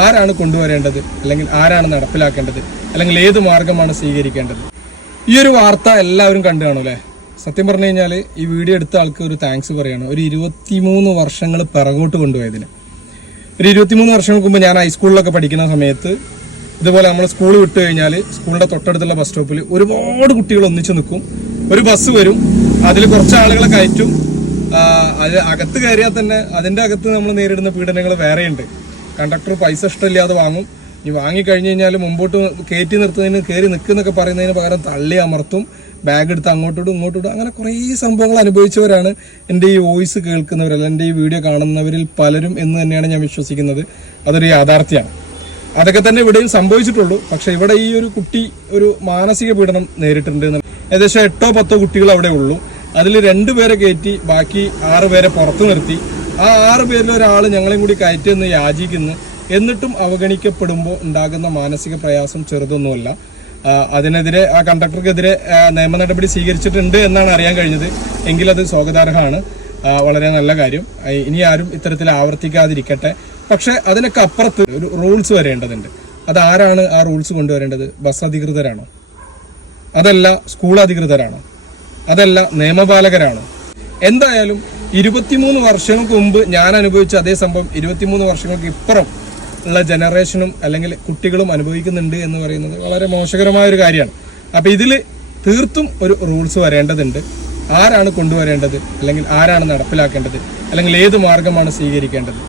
ആരാണ് കൊണ്ടുവരേണ്ടത്, അല്ലെങ്കിൽ ആരാണ് നടപ്പിലാക്കേണ്ടത്, അല്ലെങ്കിൽ ഏത് മാർഗമാണ് സ്വീകരിക്കേണ്ടത്? ഈ ഒരു വാർത്ത എല്ലാവരും കണ്ടു കാണും അല്ലേ? സത്യം പറഞ്ഞു കഴിഞ്ഞാൽ ഈ വീഡിയോ എടുത്ത ആൾക്ക് ഒരു താങ്ക്സ് പറയാണ്. ഒരു 23 വർഷങ്ങൾ പിറകോട്ട് കൊണ്ടുപോയതിന്. ഒരു 23 വർഷങ്ങൾക്ക് മുമ്പ് ഞാൻ ഹൈസ്കൂളിലൊക്കെ പഠിക്കുന്ന സമയത്ത് ഇതുപോലെ നമ്മൾ സ്കൂൾ വിട്ട് കഴിഞ്ഞാൽ സ്കൂളിന്റെ തൊട്ടടുത്തുള്ള ബസ് സ്റ്റോപ്പിൽ ഒരുപാട് കുട്ടികൾ ഒന്നിച്ചു നിൽക്കും. ഒരു ബസ് വരും, അതിൽ കുറച്ച് ആളുകളെ കയറ്റും. അത് അകത്ത് കയറിയാൽ തന്നെ അതിൻ്റെ അകത്ത് നമ്മൾ നേരിടുന്ന പീഡനങ്ങൾ വേറെയുണ്ട്. കണ്ടക്ടർ പൈസ ഇഷ്ടമില്ലാതെ വാങ്ങും. ഈ വാങ്ങിക്കഴിഞ്ഞ് കഴിഞ്ഞാൽ മുമ്പോട്ട് കയറ്റി നിർത്തുന്നതിന് കയറി നിൽക്കുന്നൊക്കെ പറയുന്നതിന് പകരം തള്ളി അമർത്തും, ബാഗ് എടുത്ത് അങ്ങോട്ടിടും ഇങ്ങോട്ടിടും. അങ്ങനെ കുറേ സംഭവങ്ങൾ അനുഭവിച്ചവരാണ് എൻ്റെ ഈ വോയിസ് കേൾക്കുന്നവരല്ല, എൻ്റെ ഈ വീഡിയോ കാണുന്നവരിൽ പലരും എന്ന് തന്നെയാണ് ഞാൻ വിശ്വസിക്കുന്നത്. അതൊരു യാഥാർത്ഥ്യമാണ്. അതൊക്കെ തന്നെ ഇവിടെയും സംഭവിച്ചിട്ടുള്ളൂ. പക്ഷെ ഇവിടെ ഈ ഒരു കുട്ടി ഒരു മാനസിക പീഡനം നേരിട്ടുണ്ട്. ഏകദേശം 8-10 കുട്ടികൾ അവിടെ ഉള്ളൂ. അതിൽ 2 പേരെ കയറ്റി ബാക്കി 6 പേരെ പുറത്തു നിർത്തി. ആ 6 പേരിൽ ഒരാൾ ഞങ്ങളെയും കൂടി കയറ്റിയെന്ന് യാചിക്കുന്നു. എന്നിട്ടും അവഗണിക്കപ്പെടുമ്പോൾ ഉണ്ടാകുന്ന മാനസിക പ്രയാസം ചെറുതൊന്നുമല്ല. അതിനെതിരെ ആ കണ്ടക്ടർക്കെതിരെ നിയമ നടപടി സ്വീകരിച്ചിട്ടുണ്ട് എന്നാണ് അറിയാൻ കഴിഞ്ഞത്. എങ്കിലത് സ്വാഗതാർഹമാണ്, വളരെ നല്ല കാര്യം. ഇനി ആരും ഇത്തരത്തിൽ ആവർത്തിക്കാതിരിക്കട്ടെ. പക്ഷെ അതിനൊക്കെ അപ്പുറത്ത് ഒരു റൂൾസ് വരേണ്ടതുണ്ട്. അതാരാണ് ആ റൂൾസ് കൊണ്ടുവരേണ്ടത്? ബസ് അധികൃതരാണോ? അതല്ല സ്കൂൾ അധികൃതരാണോ? അതല്ല നിയമപാലകരാണോ? എന്തായാലും 23 വർഷങ്ങൾക്ക് മുമ്പ് ഞാൻ അനുഭവിച്ച അതേ സംഭവം 23 വർഷങ്ങൾക്ക് ഇപ്പുറം ഉള്ള ജനറേഷനും അല്ലെങ്കിൽ കുട്ടികളും അനുഭവിക്കുന്നുണ്ട് എന്ന് പറയുന്നത് വളരെ മോശകരമായ ഒരു കാര്യമാണ്. അപ്പം ഇതിൽ തീർത്തും ഒരു റൂൾസ് വരേണ്ടതുണ്ട്. ആരാണ് കൊണ്ടുവരേണ്ടത്, അല്ലെങ്കിൽ ആരാണ് നടപ്പിലാക്കേണ്ടത്, അല്ലെങ്കിൽ ഏത് മാർഗമാണ് സ്വീകരിക്കേണ്ടത്?